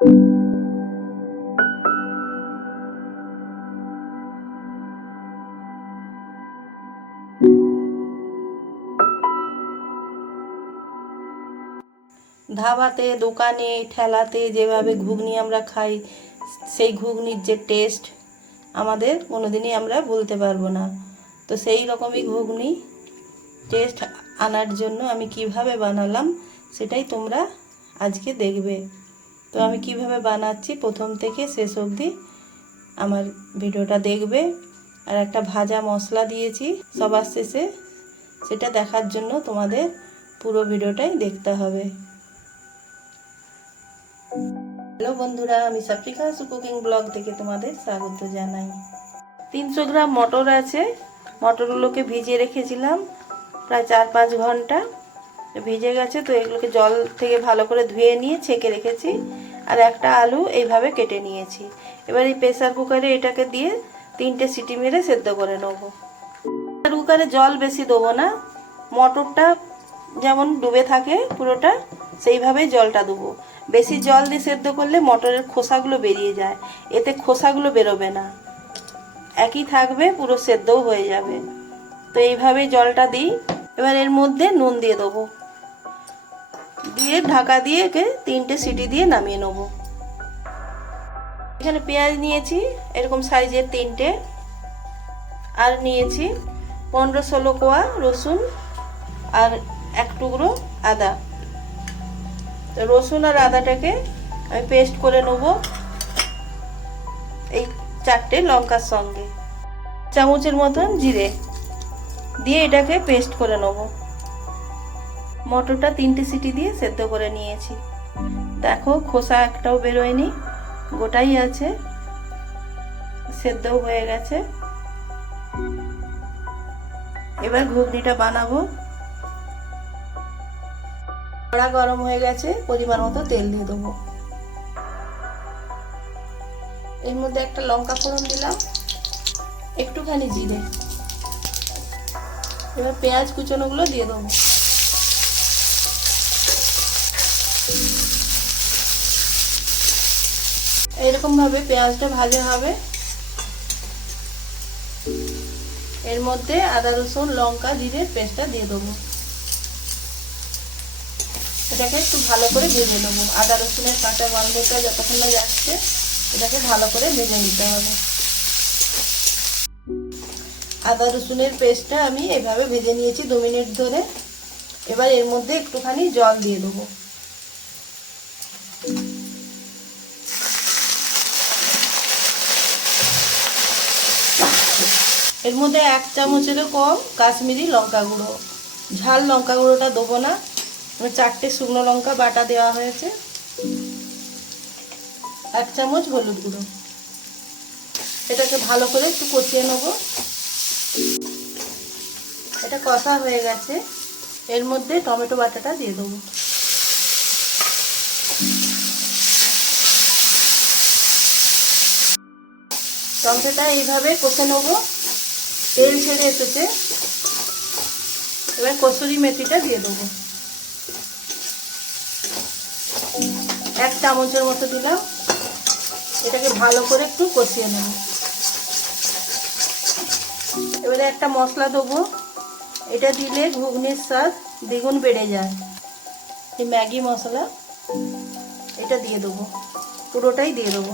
ধাবাতে, দোকানে, ঠেলাতে যেভাবে ঘুগনি আমরা খাই, সেই ঘুগনির যে টেস্ট আমাদের কোনোদিনই আমরা বলতে পারব না। তো সেই রকমই ঘুগনি টেস্ট আনার জন্য আমি কীভাবে বানালাম সেটাই তোমরা আজকে দেখবে। তো আমি কীভাবে বানাচ্ছি প্রথম থেকে শেষ অবধি আমার ভিডিওটা দেখবে। আর একটা ভাজা মশলা দিয়েছি সবার শেষে, সেটা দেখার জন্য তোমাদের পুরো ভিডিওটাই দেখতে হবে। হ্যালো বন্ধুরা, আমি সাফরিকা কুকিং ব্লগ থেকে তোমাদের স্বাগত জানাই। তিনশো গ্রাম মটর আছে, মটরগুলোকে ভিজিয়ে রেখেছিলাম প্রায় চার পাঁচ ঘণ্টা। ভিজে গেছে, তো এগুলোকে জল থেকে ভালো করে ধুয়ে নিয়ে ছেঁকে রেখেছি। আর একটা আলু এইভাবে কেটে নিয়েছি। এবার এই প্রেসার কুকারে এটাকে দিয়ে তিনটে সিটি মেরে সেদ্ধ করে নেব। প্রেসার কুকারে জল বেশি দেবো না। মটরটা যেমন ডুবে থাকে পুরোটা, সেইভাবেই জলটা দেবো। বেশি জল দিয়ে সেদ্ধ করলে মটরের খোসাগুলো বেরিয়ে যায়। এতে খোসাগুলো বেরোবে না। একই থাকবে, পুরো সেদ্ধও হয়ে যাবে। তো এইভাবেই জলটা দিই। এবার এর মধ্যে নুন দিয়ে দেবো। দিয়ে ঢাকা দিয়ে একে তিনটে সিটি দিয়ে নামিয়ে নেব। এখানে পেঁয়াজ নিয়েছি, এরকম সাইজের তিনটে। আর নিয়েছি পনেরো ষোলো কোয়া রসুন আর এক টুকরো আদা। রসুন আর আদাটাকে আমি পেস্ট করে নেব এই চারটে লঙ্কার সঙ্গে। চামচের মতন জিরে দিয়ে এটাকে পেস্ট করে নেব। মটরটা তিনটে সিটি দিয়ে সেদ্ধ করে নিয়েছি। দেখো খোসা একটাও বেরোয়নি, গোটাই আছে, সেদ্ধও হয়ে গেছে। এবার ঘুগনিটা বানাবো। কড়া গরম হয়ে গেছে, পরিমাণ মতো তেল দিয়ে দেবো। এর মধ্যে একটা লঙ্কা ফোড়ন দিলাম, একটুখানি জিরে। এবার পেঁয়াজ কুচনোগুলো দিয়ে দেবো। এরকম ভাবে পেঁয়াজটা ভাজা হবে। এর মধ্যে আদা, রসুন, লঙ্কা, জিরের পেস্টটা দিয়ে দেবো। এটাকে একটু ভালো করে ভেজে নেব। আদা, রসুনের কাঁচা গন্ধটা যতক্ষণ না যাচ্ছে, এটাকে ভালো করে ভেজে নিতে হবে। আদা, রসুনের পেস্টটা আমি এভাবে ভেজে নিয়েছি দু মিনিট ধরে। এবার এর মধ্যে একটুখানি জল দিয়ে দেবো। এর মধ্যে এক চামচেরও কম কাশ্মীরি লঙ্কা গুঁড়ো। ঝাল লঙ্কা গুঁড়োটা দেবো না। চারটে শুকনো লঙ্কা বাটা দেওয়া হয়েছে। এক চামচ হলুদ গুঁড়ো। এটাকে ভালো করে একটু কষিয়ে নেব। এটা কষা হয়ে গেছে। এর মধ্যে টমেটো বাটাটা দিয়ে দেবো। টমেটোটা এইভাবে কষে নেব। তেল ছেড়ে এসেছে। এবার কসুরি মেথিটা দিয়ে দেবো। এক চামচের মতো দিলাম। এটাকে ভালো করে একটু কষিয়ে নেব। এবারে একটা মশলা দেবো। এটা দিলে ঘুগনির স্বাদ দ্বিগুণ বেড়ে যায়। ম্যাগি মশলা, এটা দিয়ে দেবো। পুরোটাই দিয়ে দেবো।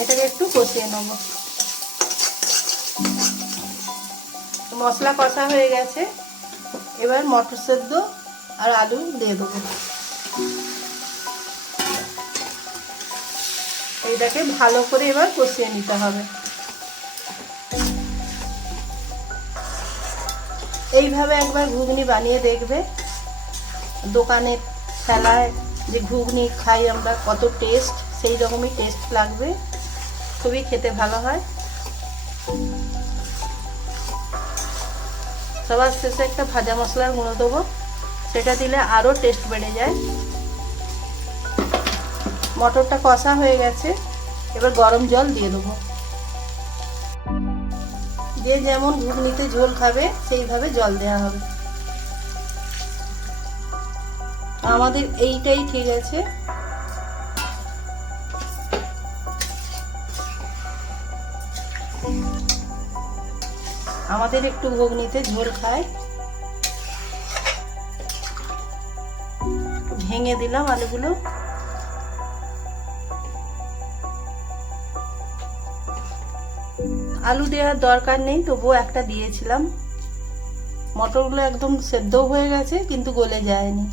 এটাকে একটু কষিয়ে নেব। মশলা কষা হয়ে গেছে। এবার মটর সেদ্ধ আর আলু দিয়ে দেবো। এইটাকে ভালো করে এবার কষিয়ে নিতে হবে। এইভাবে একবার ঘুগনি বানিয়ে দেখবে। দোকানের খেলায় যে ঘুগনি খাই আমরা, কত টেস্ট সেই রকমই টেস্ট লাগবে। খুবই খেতে ভালো হয়। সবার শেষে একটা ভাজা মশলার গুঁড়ো দেবো। সেটা দিলে আরও টেস্ট বেড়ে যায়। মটরটা কষা হয়ে গেছে। এবার গরম জল দিয়ে দেবো। যে যেমন ঘুগনিতে ঝোল খাবে, সেইভাবে জল দেওয়া হবে। আমাদের এইটাই ঠিক আছে। আমাদের একটু ঘুগনিতে ঝোল খায়। ভেঙে দিলাম আলুগুলো। আলু দেওয়ার দরকার নেই, তবুও একটা দিয়েছিলাম। মটরগুলো একদম সেদ্ধ হয়ে গেছে, কিন্তু গলে যায়নি।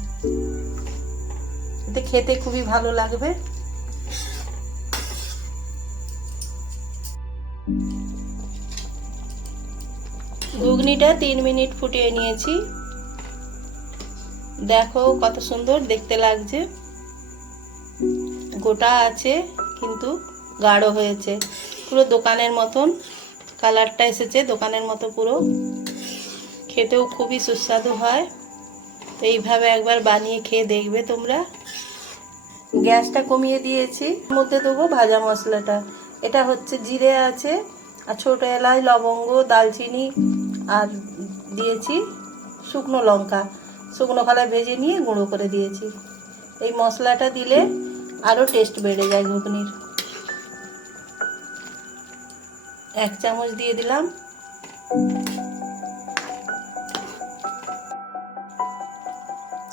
এতে খেতে খুবই ভালো লাগবে। ঘুগনিটা তিন মিনিট ফুটিয়ে নিয়েছি। দেখো কত সুন্দর দেখতে লাগছে। গোটা আছে, কিন্তু গাঢ় হয়েছে। পুরো দোকানের মতন কালারটা এসেছে, দোকানের মতো পুরো। খেতেও খুবই সুস্বাদু হয়। তো এইভাবে একবার বানিয়ে খেয়ে দেখবে তোমরা। গ্যাসটা কমিয়ে দিয়েছি। মধ্যে দেবো ভাজা মশলাটা। এটা হচ্ছে জিরে আছে, আর ছোটো এলাচ, লবঙ্গ দালচিনি আর দিয়েছি শুকনো লঙ্কা। শুকনো কলা ভেজে নিয়ে গুঁড়ো করে দিয়েছি। এই মশলাটা দিলে আরও টেস্ট বেড়ে যায় ঘুগনির। এক চামচ দিয়ে দিলাম।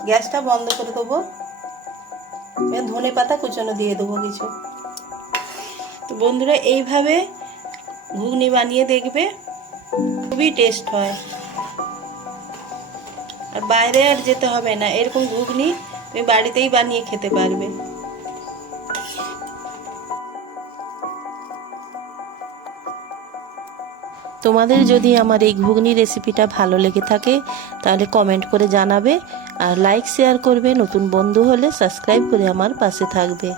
গ্যাসটা বন্ধ করে দেবো। ধনে পাতা কুচনো দিয়ে দেবো কিছু। তো বন্ধুরা, এইভাবে ঘুগনি বানিয়ে দেখবে। খুবই টেস্ট হয়। আর বাইরে আর যেতে হবে না, এরকম ঘুগনি তুমি বাড়িতেই বানিয়ে খেতে পারবে। তোমাদের যদি আমার এই ঘুগনি রেসিপিটা ভালো লেগে থাকে, তাহলে কমেন্ট করে জানাবে, আর লাইক শেয়ার করবে নতুন বন্ধু হলে সাবস্ক্রাইব করে আমার পাশে থাকবে।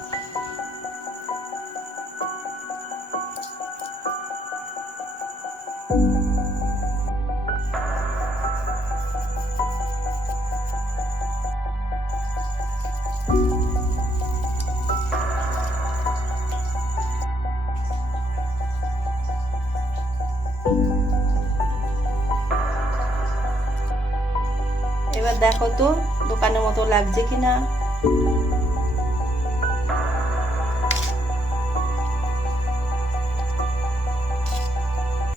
দেখো তো দোকানের মতো লাগছে কিনা?